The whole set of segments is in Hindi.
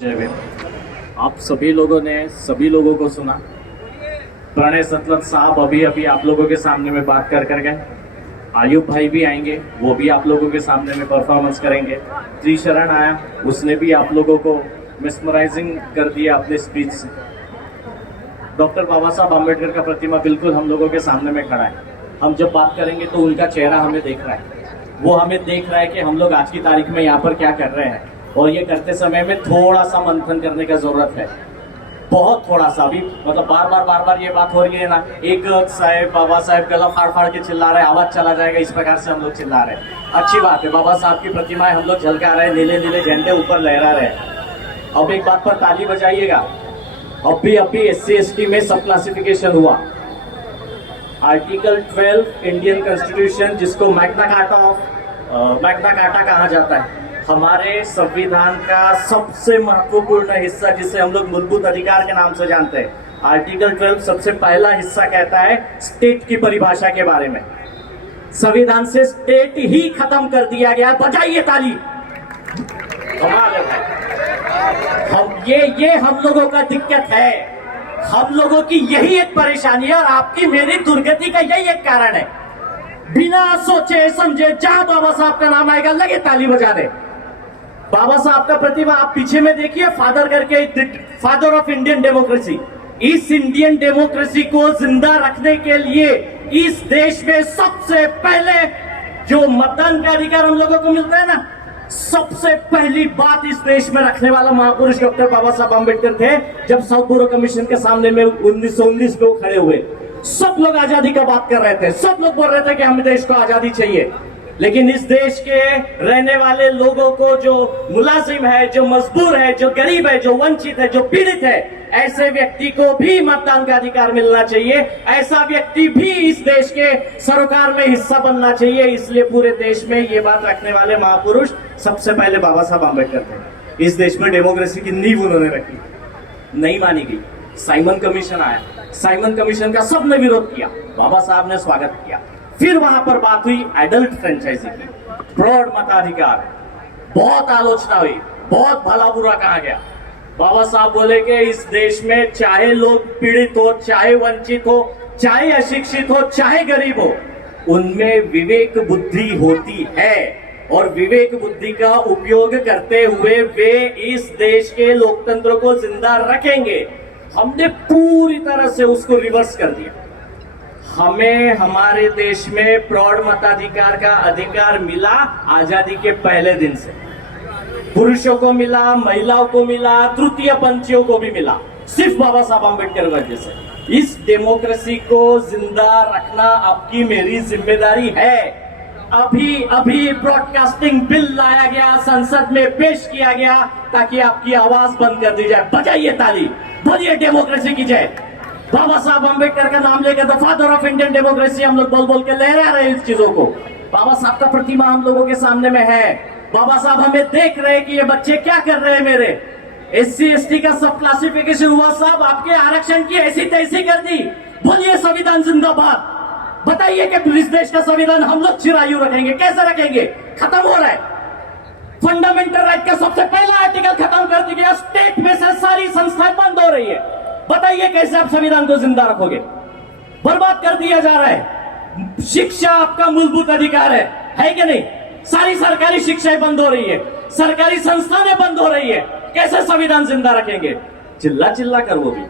जय भीम। आप सभी लोगों ने सभी लोगों को सुना। प्रणय सतलत साहब अभी अभी आप लोगों के सामने में बात कर गए। आयुब भाई भी आएंगे, वो भी आप लोगों के सामने में परफॉर्मेंस करेंगे। त्रिशरण आया, उसने भी आप लोगों को मिसमराइजिंग कर दिया अपने स्पीच से। डॉक्टर बाबा साहब आम्बेडकर का प्रतिमा बिल्कुल हम लोगों के सामने में खड़ा है। हम जब बात करेंगे तो उनका चेहरा हमें देख रहा है, वो हमें देख रहा है कि हम लोग आज की तारीख में यहाँ पर क्या कर रहे हैं। और ये करते समय में थोड़ा सा मंथन करने का जरूरत है, बहुत थोड़ा सा। भी मतलब बार बार ये बात हो रही है ना, एक साहेब बाबा साहेब गला फाड़ फाड़ के चिल्ला रहे, आवाज चला जाएगा, इस प्रकार से हम लोग चिल्ला रहे हैं। अच्छी बात है, बाबा साहब की प्रतिमाएं हम लोग झलका रहे हैं, नीले नीले झंडे ऊपर लहरा रहे हैं। अब एक बात पर ताली बजाइएगा, अभी SC ST में सब क्लासिफिकेशन हुआ। आर्टिकल 12 इंडियन कॉन्स्टिट्यूशन, जिसको मैग्ना कार्टा कहा जाता है, हमारे संविधान का सबसे महत्वपूर्ण हिस्सा, जिसे हम लोग मूलभूत अधिकार के नाम से जानते हैं। आर्टिकल 12 सबसे पहला हिस्सा कहता है स्टेट की परिभाषा के बारे में। संविधान से स्टेट ही खत्म कर दिया गया। बजाइए ताली, कमाल है भाई। हम लोगों का दिक्कत है, हम लोगों की यही एक परेशानी है, और आपकी मेरी दुर्गति का यही एक कारण है। बिना सोचे समझे जहां बाबा साहब का नाम आएगा लगे ताली बजा दे। बाबा साहब का प्रतिमा आप पीछे में देखिए, फादर करके, फादर ऑफ इंडियन डेमोक्रेसी। इस इंडियन डेमोक्रेसी को जिंदा रखने के लिए इस देश में सबसे पहले जो मतदान का अधिकार हम लोगों को मिलता है ना, सबसे पहली बात इस देश में रखने वाला महापुरुष डॉक्टर बाबा साहब आम्बेडकर थे। जब साउथ ब्यूरो कमीशन के सामने में 1919 में खड़े हुए, सब लोग आजादी का बात कर रहे थे, सब लोग बोल रहे थे कि हमें देश को आजादी चाहिए। लेकिन इस देश के रहने वाले लोगों को, जो मुलाजिम है, जो मजबूर है, जो गरीब है, जो वंचित है, जो पीड़ित है, ऐसे व्यक्ति को भी मतदान का अधिकार मिलना चाहिए। ऐसा व्यक्ति भी इस देश के सरोकार में हिस्सा बनना चाहिए। इसलिए पूरे देश में ये बात रखने वाले महापुरुष सबसे पहले बाबा साहब आम्बेडकर थे। इस देश में डेमोक्रेसी की नींव उन्होंने रखी, नहीं मानी गई। साइमन कमीशन आया, साइमन कमीशन का सबने विरोध किया, बाबा साहब ने स्वागत किया। फिर वहां पर बात हुई एडल्ट फ्रेंचाइजी की, प्रौढ़ मताधिकार, बहुत आलोचना हुई, बहुत भला बुरा कहा गया। बाबा साहब बोले कि इस देश में चाहे लोग पीड़ित हो, चाहे वंचित हो, चाहे अशिक्षित हो, चाहे गरीब हो, उनमें विवेक बुद्धि होती है, और विवेक बुद्धि का उपयोग करते हुए वे इस देश के लोकतंत्र को जिंदा रखेंगे। हमने पूरी तरह से उसको रिवर्स कर दिया। हमें हमारे देश में प्रौढ़ मताधिकार का अधिकार मिला आजादी के पहले दिन से। पुरुषों को मिला, महिलाओं को मिला, तृतीय पंथियों को भी मिला, सिर्फ बाबा साहब आम्बेडकर वजह से। इस डेमोक्रेसी को जिंदा रखना आपकी मेरी जिम्मेदारी है। अभी ब्रॉडकास्टिंग बिल लाया गया, संसद में पेश किया गया, ताकि आपकी आवाज बंद कर दी जाए। बजाइए ताली, बोलिए डेमोक्रेसी की जय। बाबा साहब आम्बेडकर का नाम लेकर the father of Indian democracy हम लोग बोल बोल के लहरा रहे हैं इस चीजों को। बाबा साहब का प्रतिमा हम लोगों के सामने में है। बाबा साहब हमें देख रहे हैं कि ये बच्चे क्या कर रहे हैं मेरे। SC ST का सब क्लासिफिकेशन हुआ, साहब आपके आरक्षण की ऐसी तैसी कर दी। बोलिए संविधान जिंदाबाद। बताइए कि इस देश का संविधान हम लोग चिरायु रखेंगे, कैसे रखेंगे? खत्म हो रहा है। फंडामेंटल राइट का सबसे पहला आर्टिकल खत्म कर दिया गया, स्टेट में से सारी संस्थाएं बंद हो रही है। बताइए कैसे आप संविधान को जिंदा रखोगे? बर्बाद कर दिया जा रहा है। शिक्षा आपका मूलभूत अधिकार है कि नहीं? सारी सरकारी शिक्षाएं बंद हो रही है, सरकारी संस्थानें बंद हो रही है, कैसे संविधान जिंदा रखेंगे? चिल्ला चिल्ला कर वो भी।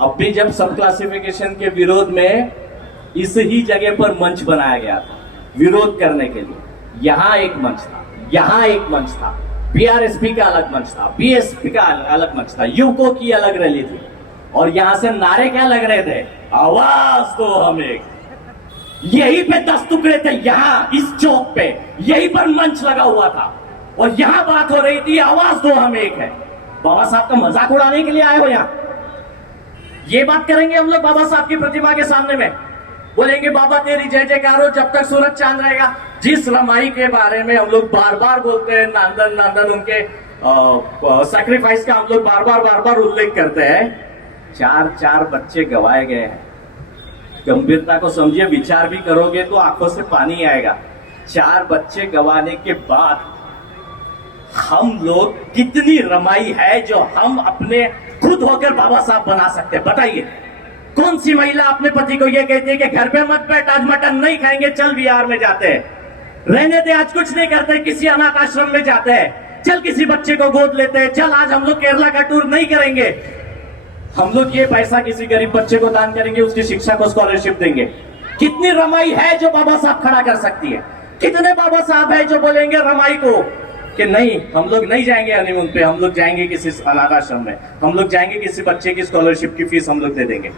अब भी जब सब क्लासिफिकेशन के विरोध में इस ही जगह पर मंच बनाया गया था विरोध करने के लिए, यहां एक मंच था, यहां एक मंच था, BRSP का अलग मंच था, BSP का अलग मंच था, युवकों की अलग रैली थी, और यहां से नारे क्या लग रहे थे? आवाज दो हम एक। यहीं पे 10 टुकड़े थे, यहां इस चौक पे, यहीं पर मंच लगा हुआ था, और यहां बात हो रही थी आवाज दो हम एक है। बाबा साहब का मजाक उड़ाने के लिए आए हो यहां? ये बात करेंगे हम लोग बाबा साहब की प्रतिमा के सामने में, बोलेंगे बाबा तेरी जय जयकार हो जब तक सूरज चांद रहेगा। जिस रमाई के बारे में हम लोग बार बार बोलते हैं, नांदन नांदन उनके सैक्रिफाइस का हम लोग बार बार उल्लेख करते हैं, 4 बच्चे गवाए गए हैं। गंभीरता को समझिए, विचार भी करोगे तो आंखों से पानी आएगा। 4 बच्चे गंवाने के बाद हम लोग कितनी रमाई है जो हम अपने खुद होकर बाबा साहब बना सकते हैं? बताइए, कौन सी महिला अपने पति को यह कहती है कि घर पे मत बैठ, आज मटन नहीं खाएंगे, चल बिहार में जाते हैं, रहने दे, आज कुछ नहीं करते, किसी अनाथ आश्रम में जाते हैं, चल किसी बच्चे को गोद लेते हैं, चल आज हम लोग केरला का टूर नहीं करेंगे, हम लोग ये पैसा किसी गरीब बच्चे को दान करेंगे, उसकी शिक्षा को स्कॉलरशिप देंगे। कितनी रमाई है जो बाबा साहब खड़ा कर सकती है? कितने बाबा साहब है जो बोलेंगे रमाई को कि नहीं, हम लोग नहीं जाएंगे हनीमून पे, हम लोग जाएंगे किसी अनाथ आश्रम में, हम लोग जाएंगे किसी बच्चे की स्कॉलरशिप की फीस हम लोग दे देंगे।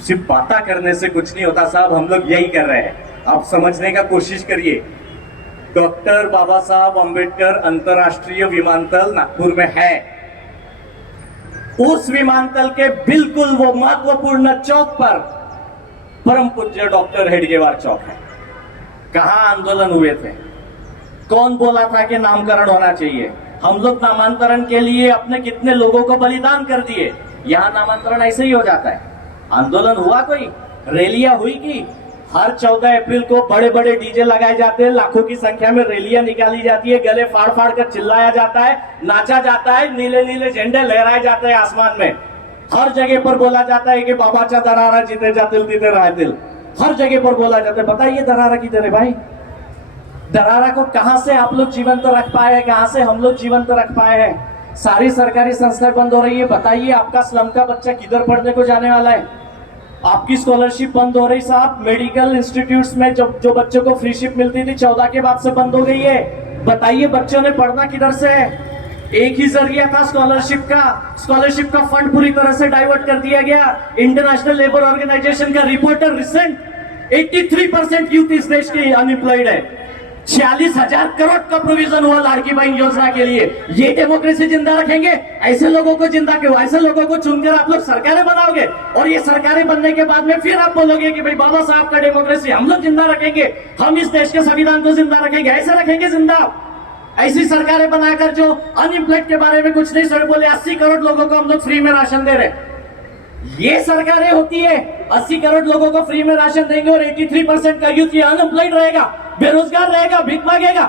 सिर्फ बातें करने से कुछ नहीं होता साहब, हम लोग यही कर रहे हैं। आप समझने का कोशिश करिए। डॉक्टर बाबा साहब अंबेडकर अंतरराष्ट्रीय विमानतल नागपुर में है। उस विमानतल के बिल्कुल वो महत्वपूर्ण चौक पर परम पूज्य डॉक्टर हेडगेवार चौक है। कहां आंदोलन हुए थे? कौन बोला था कि नामकरण होना चाहिए? हम लोग नामांतरण के लिए अपने कितने लोगों को बलिदान कर दिए। यहां नामांतरण ऐसे ही हो जाता है। आंदोलन हुआ, कोई रैलियां हुई कि हर 14 अप्रैल को बड़े बड़े डीजे लगाए जाते हैं, लाखों की संख्या में रैलियां निकाली जाती है, गले फाड़ फाड़ कर चिल्लाया जाता है, नाचा जाता है, नीले नीले झंडे लहराए जाते हैं आसमान में। हर जगह पर बोला जाता है कि बाबाचा दरारा जीते जातील तिथे राहतील। हर जगह पर बोला जाता है। बताइए दरारा किधर है भाई? दरारा को कहां से आप लोग जीवंत रख पाए हैं? कहां से हम लोग जीवंत रख पाए हैं? सारी सरकारी संस्थाएं बंद हो रही है। बताइए आपका स्लम का बच्चा किधर पढ़ने को जाने वाला है? आपकी स्कॉलरशिप बंद हो रही साहब। मेडिकल इंस्टीट्यूट्स में जो बच्चों को फ्री शिप मिलती थी 14 के बाद से बंद हो गई है। बताइए बच्चों ने पढ़ना किधर से है? एक ही जरिया था स्कॉलरशिप का फंड पूरी तरह से डाइवर्ट कर दिया गया। इंटरनेशनल लेबर ऑर्गेनाइजेशन का रिपोर्ट है रिसेंट, 83% यूथ इस देश की अनएम्प्लॉयड है। 46,000 करोड़ का प्रोविजन हुआ लाड़की बहन योजना के लिए। ये डेमोक्रेसी जिंदा रखेंगे? ऐसे लोगों को जिंदा क्यों? ऐसे लोगों को चुनकर आप लोग सरकारें बनाओगे और ये सरकारें बनने के बाद में फिर आप बोलोगे कि भाई बाबा साहब का डेमोक्रेसी हम लोग जिंदा रखेंगे, हम इस देश के संविधान को जिंदा रखेंगे। ऐसे रखेंगे जिंदा? ऐसी सरकारें बनाकर जो अनएम्प्लॉयड के बारे में कुछ नहीं सोचे, बोले 80 करोड़ लोगों को हम लोग फ्री में राशन दे रहे। ये सरकारें होती है? 80 करोड़ लोगों को फ्री में राशन देंगे और 83% का यूथ अनएम्प्लॉयड रहेगा, बेरोजगार रहेगा, भीख मांगेगा।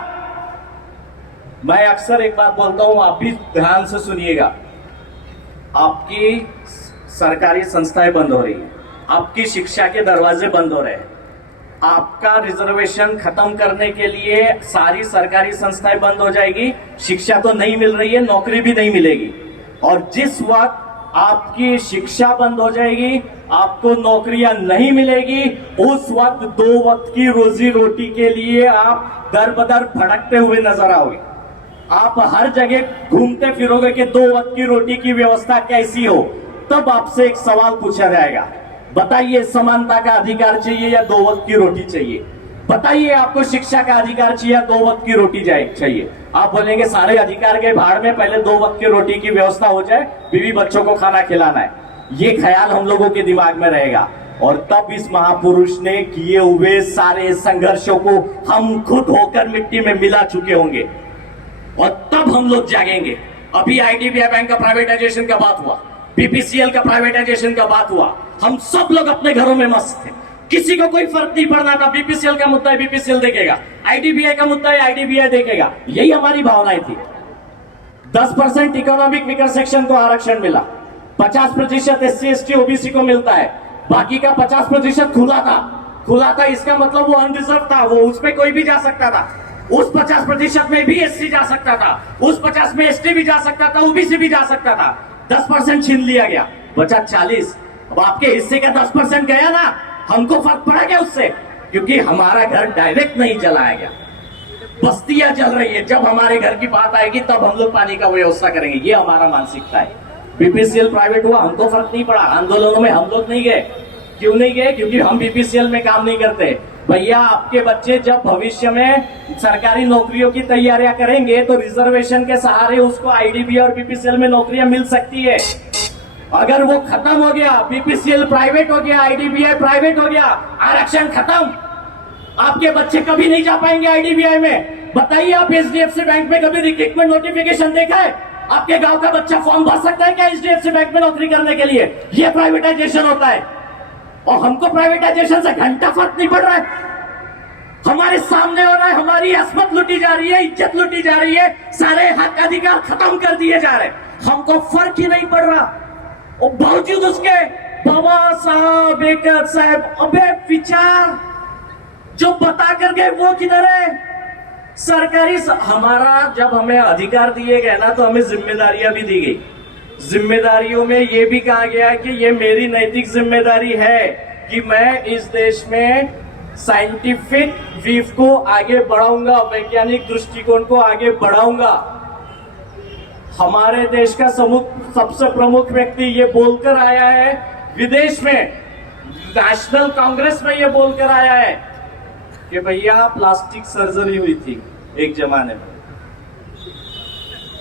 मैं अक्सर एक बात बोलता हूं, आप भी ध्यान से सुनिएगा। आपकी सरकारी संस्थाएं बंद हो रही है, आपकी शिक्षा के दरवाजे बंद हो रहे हैं, आपका रिजर्वेशन खत्म करने के लिए सारी सरकारी संस्थाएं बंद हो जाएगी। शिक्षा तो नहीं मिल रही है, नौकरी भी नहीं मिलेगी। और जिस वक्त आपकी शिक्षा बंद हो जाएगी, आपको नौकरियां नहीं मिलेगी, उस वक्त 2 वक्त की रोजी रोटी के लिए आप दर बदर भटकते हुए नजर आओगे। आप हर जगह घूमते फिरोगे कि 2 वक्त की रोटी की व्यवस्था कैसी हो। तब आपसे एक सवाल पूछा जाएगा, बताइए समानता का अधिकार चाहिए या 2 वक्त की रोटी चाहिए? बताइए आपको शिक्षा का अधिकार चाहिए या 2 वक्त की रोटी चाहिए? आप बोलेंगे सारे अधिकार के भाड़ में, पहले 2 वक्त की रोटी की व्यवस्था हो जाए, बीवी बच्चों को खाना खिलाना है। ये ख्याल हम लोगों के दिमाग में रहेगा और तब इस महापुरुष ने किए हुए सारे संघर्षों को हम खुद होकर मिट्टी में मिला चुके होंगे और तब हम लोग जागेंगे। अभी आईडीबीआई बैंक का प्राइवेटाइजेशन का बात हुआ, बीपीसीएल का प्राइवेटाइजेशन का बात हुआ, हम सब लोग अपने घरों में मस्त थे, किसी को कोई फर्क नहीं पड़ना था। बीपीसीएल का मुद्दा है बीपीसीएल देखेगा, आईडीबीआई का मुद्दा है आईडीबीआई देखेगा। यही हमारी भावनाएं थी। 10% इकोनॉमिक वीकर सेक्शन को आरक्षण मिला, 50% एससी एसटी ओबीसी को मिलता है, बाकी का 50% खुला था। इसका मतलब वो अनरिजर्व था, वो उस पर कोई भी जा सकता था। उस 50% में भी एससी जा सकता था, उस 50 में एसटी भी जा सकता था, ओबीसी भी जा सकता था। 10% छीन लिया गया, बचा 40। अब आपके हिस्से का 10% गया ना, हमको फर्क पड़ा क्या उससे? क्योंकि हमारा घर डायरेक्ट नहीं जलाया गया, बस्तियां जल रही है। जब हमारे घर की बात आएगी तब हम लोग पानी का व्यवस्था करेंगे। ये हमारा मानसिकता है। बीपीसीएल प्राइवेट हुआ, हमको फर्क नहीं पड़ा। आंदोलनों में हम लोग नहीं गए। क्यों नहीं गए? क्योंकि हम बीपीसीएल में काम नहीं करते। भैया आपके बच्चे जब भविष्य में सरकारी नौकरियों की तैयारियां करेंगे तो रिजर्वेशन के सहारे उसको आईडीबीआई और बीपीसीएल में नौकरियां मिल सकती है। अगर वो खत्म हो गया, बीपीसीएल प्राइवेट हो गया, आईडीबीआई प्राइवेट हो गया, आरक्षण खत्म, आपके बच्चे कभी नहीं जा पाएंगे आईडीबीआई में। बताइए आप एचडीएफसी बैंक में कभी रिक्रूटमेंट नोटिफिकेशन देखा है? आपके गांव का बच्चा फॉर्म भर सकता है क्या एचडीएफसी बैंक में नौकरी करने के लिए? ये प्राइवेटाइजेशन होता है। और हमको प्राइवेटाइजेशन से घंटा फर्क नहीं पड़ रहा है। हमारे सामने हो रहा है, हमारी अस्मत लुटी जा रही है, इज्जत लुटी जा रही है, सारे हक अधिकार खत्म कर दिए जा रहे हैं। हमको फर्क ही नहीं पड़ रहा, और बावजूद उसके बाबा साहब बेकर साहब अबे विचार जो बता कर गए वो किधर है? सरकारी हमारा जब हमें अधिकार दिए गए ना, तो हमें जिम्मेदारियां भी दी गई। जिम्मेदारियों में यह भी कहा गया कि यह मेरी नैतिक जिम्मेदारी है कि मैं इस देश में साइंटिफिक व्यू को आगे बढ़ाऊंगा, वैज्ञानिक दृष्टिकोण को आगे बढ़ाऊंगा। हमारे देश का सबसे प्रमुख व्यक्ति ये बोलकर आया है, विदेश में नेशनल कांग्रेस में ये बोलकर आया है कि भैया प्लास्टिक सर्जरी हुई थी एक जमाने में।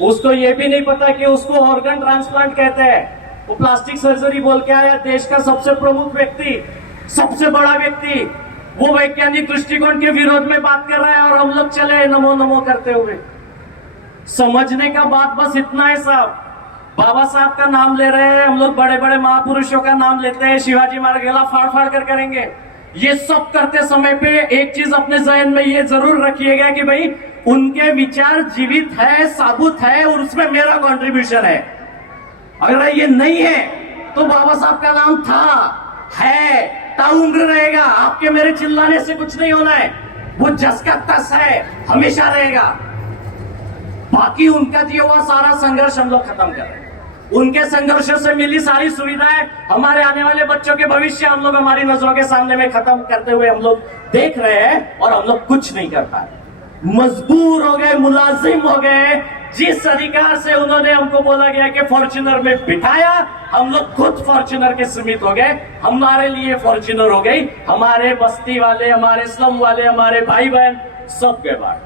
उसको ये भी नहीं पता कि उसको ऑर्गन ट्रांसप्लांट कहते हैं। वो प्लास्टिक सर्जरी बोल के आया, देश का सबसे प्रमुख व्यक्ति, सबसे बड़ा व्यक्ति, वो वैज्ञानिक दृष्टिकोण के विरोध में बात कर रहा है, और हम लोग चले नमो नमो करते हुए। समझने का बात बस इतना है साहब, बाबा साहब का नाम ले रहे हैं हम लोग, बड़े बड़े महापुरुषों का नाम लेते हैं, शिवाजी महाराज गला फाड़ फाड़ कर करेंगे। ये सब करते समय पे एक चीज अपने जहन में ये जरूर रखिएगा कि भाई उनके विचार जीवित है, साबुत है, और उसमें मेरा कंट्रीब्यूशन है। अगर ये नहीं है तो बाबा साहब का नाम था, है, ताउम्र रहेगा। आपके मेरे चिल्लाने से कुछ नहीं होना है, वो जस का तस है, हमेशा रहेगा। बाकी उनका दिया हुआ सारा संघर्ष हम लोग खत्म कर रहे हैं। उनके संघर्षों से मिली सारी सुविधाएं हमारे आने वाले बच्चों के भविष्य हम लोग हमारी नजरों के सामने में खत्म करते हुए हम लोग देख रहे हैं, और हम लोग कुछ नहीं कर पाए। मजबूर हो गए, मुलाजिम हो गए। जिस अधिकार से उन्होंने हमको बोला गया कि फॉर्च्यूनर में बिठाया, हम लोग खुद फॉर्च्यूनर के सीमित हो गए। हमारे लिए फॉर्च्यूनर हो गई, हमारे बस्ती वाले, हमारे स्लम वाले, हमारे भाई बहन सब गए बाहर।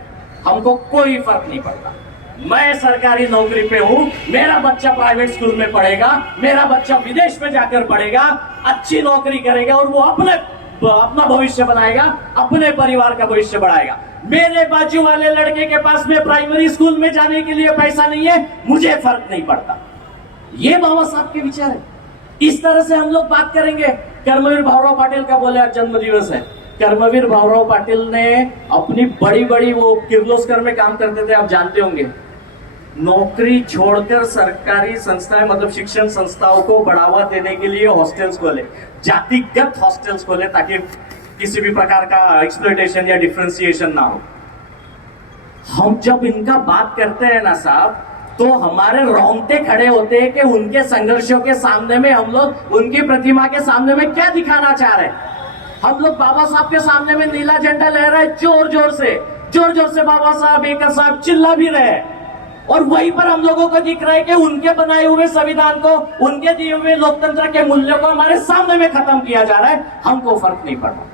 हमको कोई फर्क नहीं पड़ता। मैं सरकारी नौकरी पे हूं, मेरा बच्चा प्राइवेट स्कूल में पढ़ेगा, मेरा बच्चा विदेश में जाकर पढ़ेगा, अच्छी नौकरी करेगा, और वो अपना भविष्य बनाएगा, अपने परिवार का भविष्य बढ़ाएगा। मेरे बाजू वाले लड़के के पास में प्राइमरी स्कूल में जाने के लिए पैसा नहीं है, मुझे फर्क नहीं पड़ता। ये बाबा साहब के विचार है। इस तरह से हम लोग बात करेंगे। कर्मवीर भाऊराव पाटिल का बोले आज जन्म दिवस है। कर्मवीर भाऊराव पाटिल ने अपनी बड़ी बड़ी, वो किर्लोस्कर में काम करते थे, आप जानते होंगे, नौकरी छोड़कर सरकारी संस्थाएं मतलब शिक्षण संस्थाओं को बढ़ावा देने के लिए हॉस्टल्स खोले, जातिगत हॉस्टल्स खोले, ताकि किसी भी प्रकार का एक्सप्लॉयटेशन या डिफरेंशिएशन ना हो। हम जब इनका बात करते हैं ना साहब, तो हमारे रोंगटे खड़े होते हैं कि उनके संघर्षों के सामने में हम लोग उनकी प्रतिमा के सामने में क्या दिखाना चाह रहे हैं। हम लोग बाबा साहब के सामने में नीला झंडा लहरा है, जोर जोर से बाबा साहब बेकर साहब चिल्ला भी रहे हैं, और वहीं पर हम लोगों को दिख रहा है कि उनके बनाए हुए संविधान को, उनके दिए हुए लोकतंत्र के मूल्यों को हमारे सामने में खत्म किया जा रहा है। हमको फर्क नहीं पड़ता।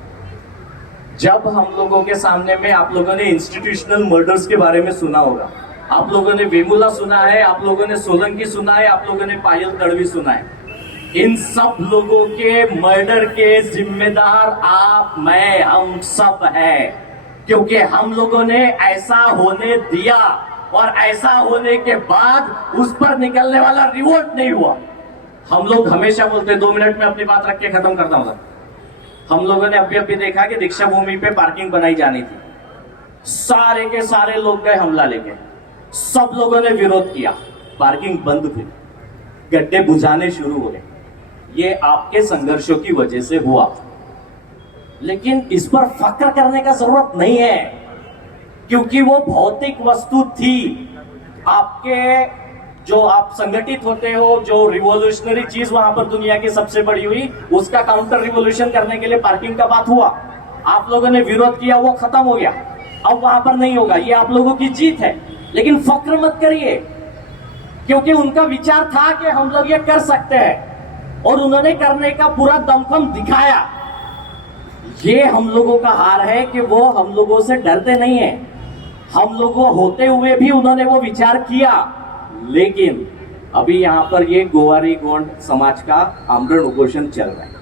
जब हम लोगों के सामने में, आप लोगों ने इंस्टीट्यूशनल मर्डर्स के बारे में सुना होगा, आप लोगों ने वेमुला सुना है, आप लोगों ने सोलंकी सुना है, आप लोगों ने पायल तड़वी सुना है। इन सब लोगों के मर्डर के जिम्मेदार आप, मैं, हम सब है, क्योंकि हम लोगों ने ऐसा होने दिया, और ऐसा होने के बाद उस पर निकलने वाला रिवोल्ट नहीं हुआ। हम लोग हमेशा बोलते हैं, 2 मिनट में अपनी बात रख के खत्म करता हूं। हम लोगों ने अभी देखा कि दीक्षा भूमि पे पार्किंग बनाई जानी थी, सारे के सारे लोग गए हमला लेके, सब लोगों ने विरोध किया, पार्किंग बंद हुई, गड्ढे बुझाने शुरू हो गए। ये आपके संघर्षों की वजह से हुआ, लेकिन इस पर फक्र करने का जरूरत नहीं है, क्योंकि वो भौतिक वस्तु थी। आपके जो आप संगठित होते हो, जो रिवॉल्यूशनरी चीज वहां पर दुनिया की सबसे बड़ी हुई, उसका काउंटर रिवॉल्यूशन करने के लिए पार्किंग का बात हुआ। आप लोगों ने विरोध किया, वो खत्म हो गया, अब वहां पर नहीं होगा। ये आप लोगों की जीत है, लेकिन फक्र मत करिए, क्योंकि उनका विचार था कि हम लोग ये कर सकते हैं, और उन्होंने करने का पूरा दमखम दिखाया। ये हम लोगों का हार है कि वो हम लोगों से डरते नहीं है। हम लोगों होते हुए भी उन्होंने वो विचार किया, लेकिन अभी यहाँ पर ये गोवारी गोंड समाज का आमरण उपोषण चल रहा है।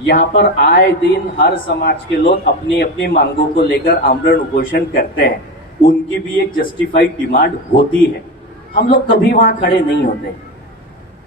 यहाँ पर आए दिन हर समाज के लोग अपनी अपनी मांगों को लेकर आमरण उपोषण करते हैं। उनकी भी एक जस्टिफाइड डिमांड होती है, हम लोग कभी वहां खड़े नहीं होते।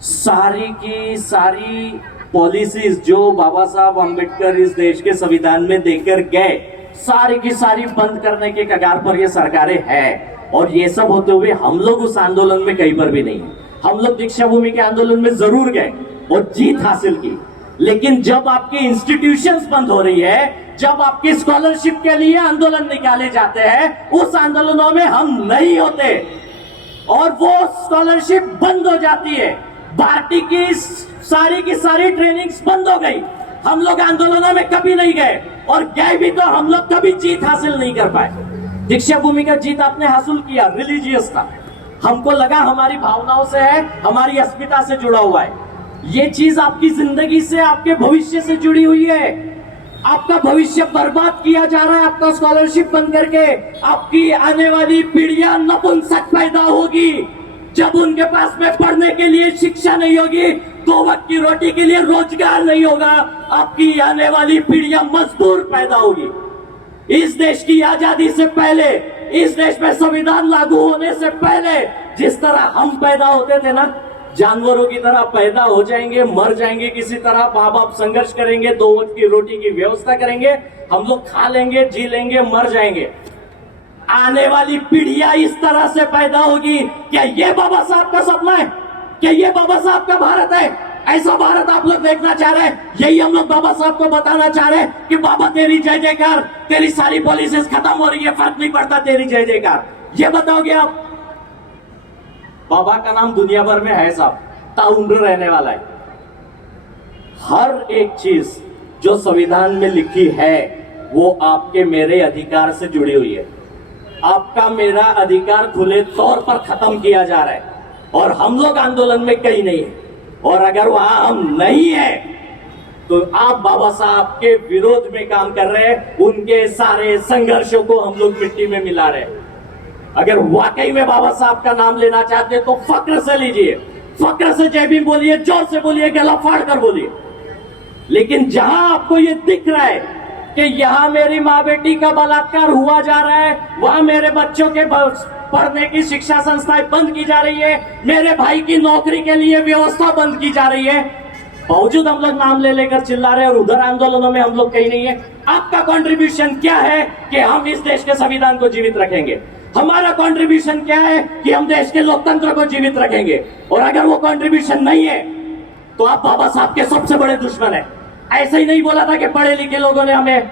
सारी की सारी पॉलिसीज जो बाबा साहब अम्बेडकर इस देश के संविधान में देकर गए, सारी की सारी बंद करने के कगार पर ये सरकारें हैं। और ये सब होते हुए हम लोग उस आंदोलन में कहीं पर भी नहीं। हम लोग दीक्षा भूमि के आंदोलन में जरूर गए और जीत हासिल की, लेकिन जब आपकी इंस्टीट्यूशंस बंद हो रही है, जब आपकी स्कॉलरशिप के लिए आंदोलन निकाले जाते हैं, उस आंदोलनों में हम नहीं होते और वो स्कॉलरशिप बंद हो जाती है। भारती की सारी ट्रेनिंग्स बंद हो गई। हम लोग आंदोलनों में कभी नहीं गए और गए भी तो हम लोग कभी जीत हासिल नहीं कर पाए। दीक्षा भूमि का जीत आपने हासिल किया, रिलीजियस था, हमको लगा हमारी भावनाओं से है, हमारी अस्मिता से जुड़ा हुआ है। ये चीज आपकी जिंदगी से, आपके भविष्य से जुड़ी हुई है। आपका भविष्य बर्बाद किया जा रहा है आपका स्कॉलरशिप बंद करके। आपकी आने वाली पीढ़ियां नपुंसक पैदा होगी जब उनके पास में पढ़ने के लिए शिक्षा नहीं होगी, दो वक्त की रोटी के लिए रोजगार नहीं होगा। आपकी आने वाली पीढ़ियां मजदूर पैदा होगी। इस देश की आजादी से पहले, इस देश में संविधान लागू होने से पहले जिस तरह हम पैदा होते थे ना, जानवरों की तरह पैदा हो जाएंगे, मर जाएंगे किसी तरह, माँ बाप संघर्ष करेंगे, दो वक्त की रोटी की व्यवस्था करेंगे, हम लोग खा लेंगे, जी लेंगे, मर जाएंगे। आने वाली पीढ़ियां इस तरह से पैदा होगी। क्या ये बाबा साहब का सपना है? क्या ये बाबा साहब का भारत है? ऐसा भारत आप लोग देखना चाह रहे हैं? यही हम लोग बाबा साहब को बताना चाह रहे हैं कि बाबा तेरी जय जयकार, तेरी सारी पॉलिसीज खत्म हो रही है, फर्क नहीं पड़ता, तेरी जय जयकार। ये बताओगे आप? बाबा का नाम दुनिया भर में है साहब, ताउम्र रहने वाला है। हर एक चीज जो संविधान में लिखी है वो आपके मेरे अधिकार से जुड़ी हुई है। आपका मेरा अधिकार खुले तौर पर खत्म किया जा रहा है और हम लोग आंदोलन में कहीं नहीं है। और अगर वहां हम नहीं है तो आप बाबा साहब के विरोध में काम कर रहे हैं, उनके सारे संघर्षों को हम लोग मिट्टी में मिला रहे हैं। अगर वाकई में बाबा साहब का नाम लेना चाहते हैं तो फक्र से लीजिए, फक्र से जय भीम बोलिए, जोर से बोलिए, गला फाड़ कर बोलिए। लेकिन जहां आपको ये दिख रहा है कि यहां मेरी माँ बेटी का बलात्कार हुआ जा रहा है, वहां मेरे बच्चों के पढ़ने की शिक्षा संस्थाएं बंद की जा रही है, मेरे भाई की नौकरी के लिए व्यवस्था बंद की जा रही है, बावजूद हम लोग नाम ले लेकर चिल्ला रहे हैं और उधर आंदोलनों में हम लोग कहीं नहीं है। आपका कंट्रीब्यूशन क्या है कि हम इस देश के संविधान को जीवित रखेंगे? हमारा कंट्रीब्यूशन क्या है कि हम देश के लोकतंत्र को जीवित रखेंगे? और अगर वो कंट्रीब्यूशन नहीं है तो आप बाबा साहब के सबसे बड़े दुश्मन है। ऐसे ही नहीं बोला था कि पढ़े लिखे लोगों ने हमें,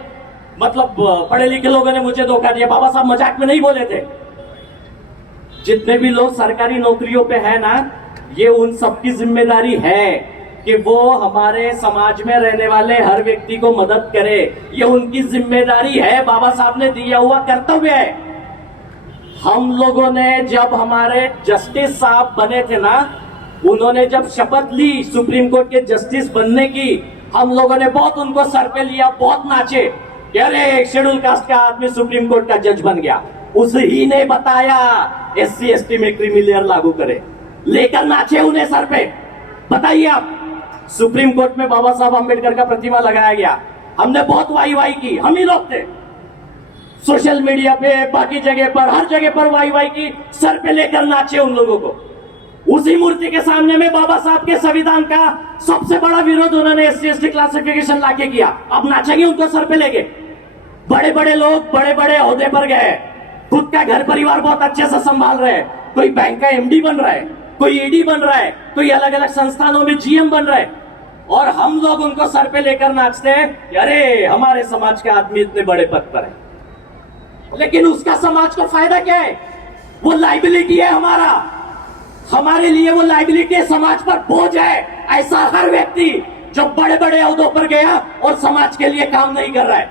मतलब पढ़े लिखे लोगों ने मुझे धोखा दिया। बाबा साहब मजाक में नहीं बोले थे। जितने भी लोग सरकारी नौकरियों पे है ना, ये उन सबकी जिम्मेदारी है कि वो हमारे समाज में रहने वाले हर व्यक्ति को मदद करे। ये उनकी जिम्मेदारी है, बाबा साहब ने दिया हुआ कर्तव्य है। हम लोगों ने जब हमारे जस्टिस साहब बने थे ना, उन्होंने जब शपथ ली सुप्रीम कोर्ट के जस्टिस बनने की, हम लोगों ने बहुत उनको सर पे लिया, बहुत नाचे कि अरे शेड्यूल कास्ट का आदमी सुप्रीम कोर्ट का जज बन गया। उसी ने बताया SC ST में क्रीमी लेयर लागू करे, लेकर नाचे उन्हें सर पे। बताइए आप, सुप्रीम कोर्ट में बाबा साहब अम्बेडकर का प्रतिमा लगाया गया, हमने बहुत वाई वाई की, हम ही लोग थे। सोशल मीडिया पे, बाकी जगह पर, हर जगह पर वाई वाई की, सर पे लेकर नाचे उन लोगों को। उसी मूर्ति के सामने में बाबा साहब के संविधान का सबसे बड़ा विरोध उन्होंने SC ST क्लासिफिकेशन लाके किया। अब नाचेंगे उनको सर पे लेके। बड़े बड़े लोग बड़े बड़े ओहदे पर गए, खुद का घर परिवार बहुत अच्छे से संभाल रहे हैं। कोई बैंक का MD बन रहा है, कोई ED बन रहा है, कोई अलग अलग संस्थानों में GM बन रहा है, और हम लोग उनको सर पे लेकर नाचते हैं। अरे हमारे समाज का आदमी इतने बड़े पद पर है। लेकिन उसका समाज को फायदा क्या है? वो लाइबिलिटी है हमारा, हमारे लिए वो लाइबिलिटी है, समाज पर बोझ है। ऐसा हर व्यक्ति जो बड़े बड़े ओहदों पर गया और समाज के लिए काम नहीं कर रहा है,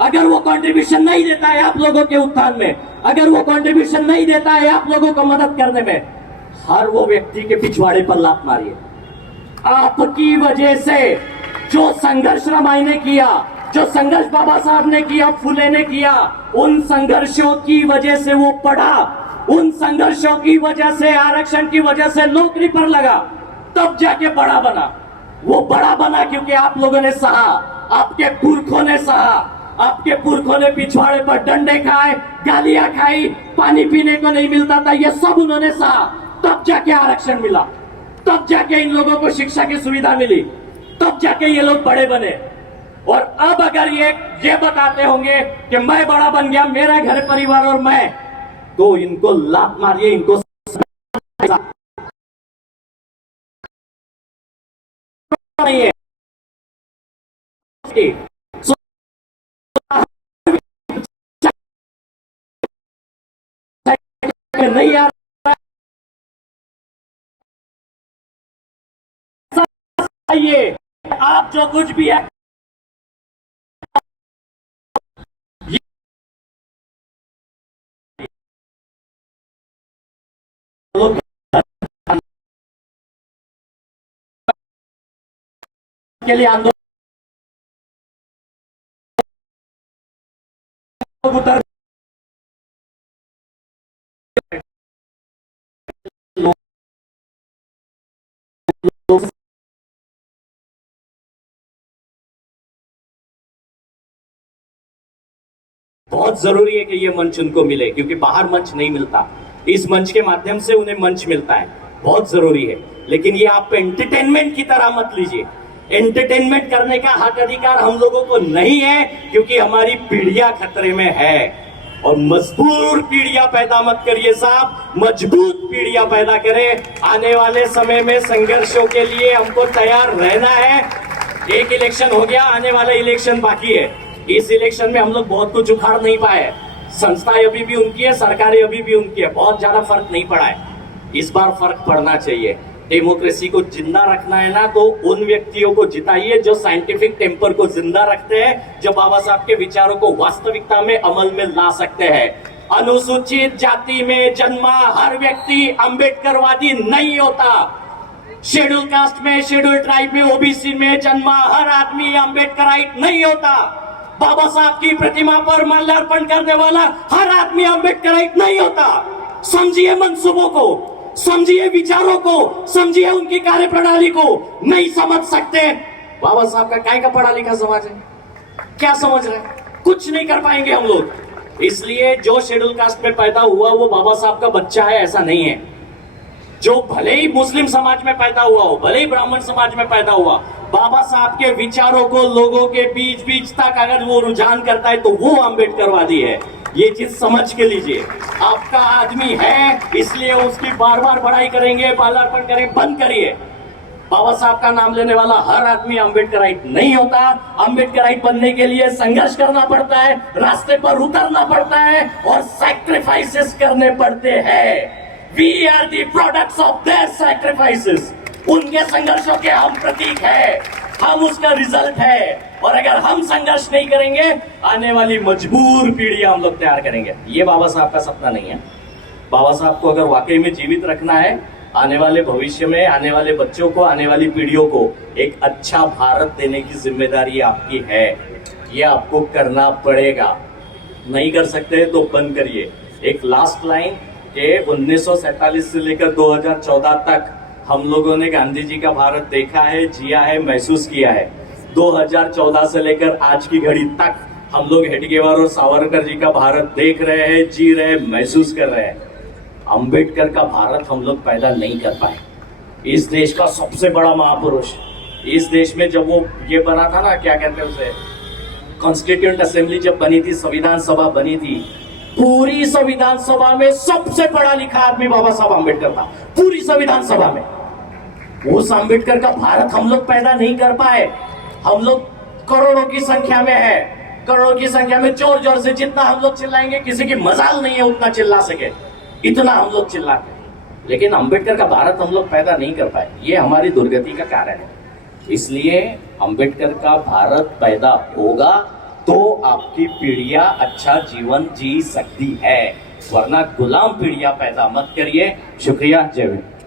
अगर वो कंट्रीब्यूशन नहीं देता है आप लोगों के उत्थान में, अगर वो कंट्रीब्यूशन नहीं देता है आप लोगों को मदद करने में, हर वो व्यक्ति के पिछवाड़े पर लात मारिए। आपकी वजह से जो संघर्ष रमाई ने किया, जो संघर्ष बाबा साहब ने किया, फुले ने किया, उन संघर्षों की वजह से वो पढ़ा, उन संघर्षों की वजह से, आरक्षण की वजह से नौकरी पर लगा, तब जाके बड़ा बना। वो बड़ा बना क्योंकि आप लोगों ने सहा, आपके पुरखों ने सहा, आपके पुरखों ने पिछवाड़े पर डंडे खाए, गालियां खाई, पानी पीने को नहीं मिलता था, ये सब उन्होंने सहा। तब जाके आरक्षण मिला, तब जाके इन लोगों को शिक्षा की सुविधा मिली, तब जाके ये लोग बड़े बने। और अब अगर ये बताते होंगे कि मैं बड़ा बन गया, मेरा घर परिवार और मैं, तो इनको लात मारिए, इनको नहीं है नहीं यार, ये आप जो कुछ भी है के लिए आंदोलन उतर बहुत जरूरी है कि ये मंच उनको मिले, क्योंकि बाहर मंच नहीं मिलता, इस मंच के माध्यम से उन्हें मंच मिलता है, बहुत जरूरी है। लेकिन ये आप एंटरटेनमेंट की तरह मत लीजिए, एंटरटेनमेंट करने का हक अधिकार हम लोगों को नहीं है, क्योंकि हमारी पीढ़ियां खतरे में है। और मजबूर पीढ़ियां पैदा मत करिए साहब, मजबूत पीढ़ियां पैदा करें। आने वाले समय में संघर्षों के लिए हमको तैयार रहना है। एक इलेक्शन हो गया, आने वाला इलेक्शन बाकी है। इस इलेक्शन में हम लोग बहुत कुछ उखाड़ नहीं पाए, संस्थाएं अभी भी उनकी है, सरकारें अभी भी उनकी है, बहुत ज्यादा फर्क नहीं पड़ा है। इस बार फर्क पड़ना चाहिए। डेमोक्रेसी को जिंदा रखना है ना, तो उन व्यक्तियों को जिताइए जो साइंटिफिक टेम्पर को जिंदा रखते हैं, जो बाबा साहब के विचारों को वास्तविकता में अमल में ला सकते हैं। अनुसूचित जाति में जन्मा हर व्यक्ति अंबेडकरवादी नहीं होता। शेड्यूल कास्ट में, शेड्यूल ट्राइब में, ओबीसी में जन्मा हर आदमी अंबेडकराइट नहीं होता। बाबा साहब की प्रतिमा पर माल्यार्पण करने वाला हर आदमी अंबेडकराइट नहीं होता। समझिए मंसूबों को, समझिए विचारों को, समझिए उनकी कार्यप्रणाली को। नहीं समझ सकते, बाबा साहब का काय का पढ़ा लिखा समाज है, क्या समझ रहे हैं? कुछ नहीं कर पाएंगे हम लोग। इसलिए जो शेड्यूल कास्ट में पैदा हुआ वो बाबा साहब का बच्चा है, ऐसा नहीं है। जो भले ही मुस्लिम समाज में पैदा हुआ हो, भले ही ब्राह्मण समाज में पैदा हुआ, बाबा साहब के विचारों को लोगों के बीच बीच तक अगर वो रुझान करता है तो वो अंबेडकरवादी है। ये चीज समझ के लीजिए। आपका आदमी है, इसलिए उसकी बार बार बड़ाई करेंगे, माल्यार्पण करें, बंद करिए। बाबा साहब का नाम लेने वाला हर आदमी अंबेडकराइट नहीं होता। अंबेडकराइट बनने के लिए संघर्ष करना पड़ता है, रास्ते पर उतरना पड़ता है और सैक्रिफाइसेस करने पड़ते हैं। We are the products of their sacrifices. उनके संघर्षों के हम प्रतीक हैं, हम उसका रिजल्ट है। और अगर हम संघर्ष नहीं करेंगे, आने वाली मजबूर पीढ़ियां हम लोग तैयार करेंगे। ये बाबा साहब का सपना नहीं है। बाबा साहब को अगर वाकई में जीवित रखना है, आने वाले भविष्य में आने वाले बच्चों को, आने वाली पीढ़ियों को एक अच्छा भारत देने की जिम्मेदारी आपकी है। ये आपको करना पड़ेगा। नहीं कर सकते तो बंद करिए। एक लास्ट लाइन के 1947 से लेकर 2014 तक हम लोगों ने गांधी जी का भारत देखा है, जिया है, महसूस किया है। 2014 से लेकर आज की घड़ी तक हम लोग हेडगेवार और सावरकर जी का भारत देख रहे हैं, जी रहे हैं, महसूस कर रहे हैं। अंबेडकर का भारत हम लोग पैदा नहीं कर पाए। इस देश का सबसे बड़ा महापुरुष, इस देश में जब वो ये बना था ना, क्या कहते हैं उसे, कॉन्स्टिट्यूएंट असेंबली जब बनी थी, संविधान सभा बनी थी, पूरी संविधान सभा में सबसे पढ़ा लिखा आदमी बाबा साहब अंबेडकर था। पूरी संविधान सभा में उस अंबेडकर का भारत हम लोग पैदा नहीं कर पाए। हम लोग करोड़ों की संख्या में है, करोड़ों की संख्या में जोर जोर से जितना हम लोग चिल्लाएंगे, किसी की मजाल नहीं है उतना चिल्ला सके, इतना हम लोग चिल्लाते हैं। लेकिन अंबेडकर का भारत हम लोग पैदा नहीं कर पाए, ये हमारी दुर्गति का कारण है। इसलिए अंबेडकर का भारत पैदा होगा तो आपकी पीढ़ियां अच्छा जीवन जी सकती है, वरना गुलाम पीढ़ियां पैदा मत करिए। शुक्रिया, जय हिंद।